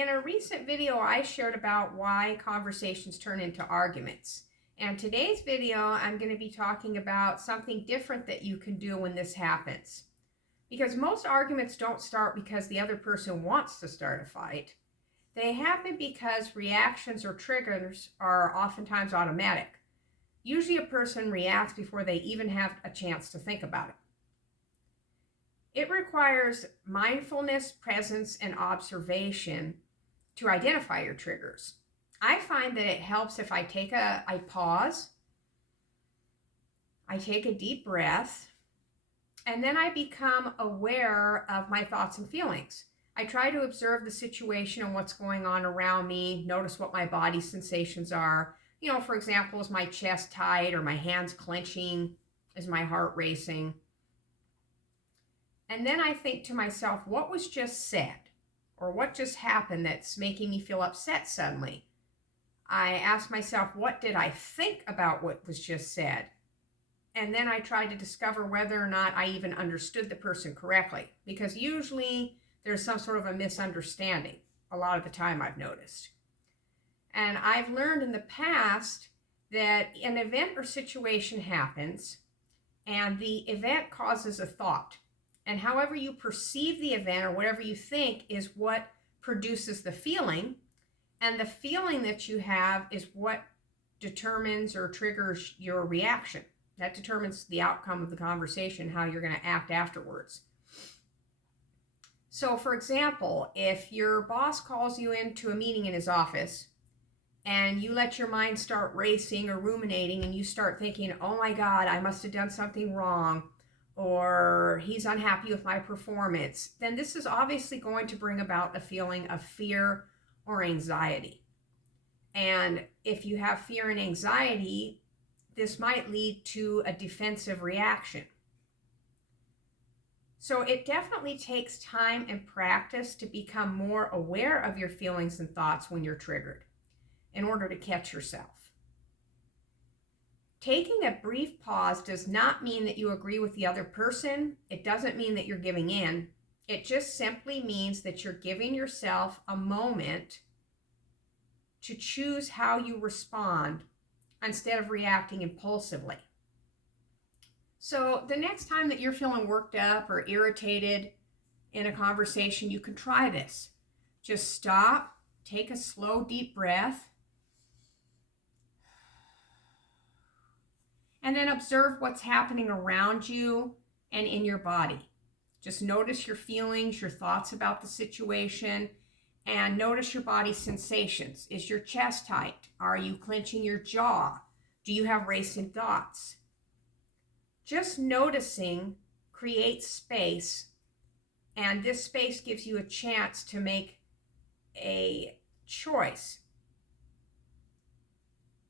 In a recent video, I shared about why conversations turn into arguments. And today's video, I'm going to be talking about something different that you can do when this happens. Because most arguments don't start because the other person wants to start a fight. They happen because reactions or triggers are oftentimes automatic. Usually a person reacts before they even have a chance to think about it. It requires mindfulness, presence, and observation to identify your triggers. I find that it helps if I pause, I take a deep breath, and then I become aware of my thoughts and feelings. I try to observe the situation and what's going on around me, notice what my body sensations are. For example, is my chest tight or my hands clenching? Is my heart racing? And then I think to myself, what was just said? Or what just happened that's making me feel upset suddenly? I ask myself, what did I think about what was just said? And then I try to discover whether or not I even understood the person correctly. Because usually there's some sort of a misunderstanding, a lot of the time I've noticed. And I've learned in the past that an event or situation happens, and the event causes a thought. And however you perceive the event or whatever you think is what produces the feeling. And the feeling that you have is what determines or triggers your reaction. That determines the outcome of the conversation, how you're going to act afterwards. So, for example, if your boss calls you into a meeting in his office and you let your mind start racing or ruminating and you start thinking, oh my God, I must have done something wrong, or he's unhappy with my performance, then this is obviously going to bring about a feeling of fear or anxiety. And if you have fear and anxiety, this might lead to a defensive reaction. So it definitely takes time and practice to become more aware of your feelings and thoughts when you're triggered in order to catch yourself. Taking a brief pause does not mean that you agree with the other person. It doesn't mean that you're giving in. It just simply means that you're giving yourself a moment to choose how you respond instead of reacting impulsively. So the next time that you're feeling worked up or irritated in a conversation, you can try this. Just stop, take a slow, deep breath, and then observe what's happening around you and in your body. Just notice your feelings, your thoughts about the situation, and notice your body's sensations. Is your chest tight? Are you clenching your jaw? Do you have racing thoughts? Just noticing creates space, and this space gives you a chance to make a choice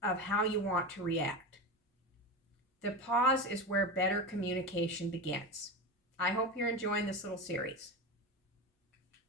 of how you want to react. The pause is where better communication begins. I hope you're enjoying this little series.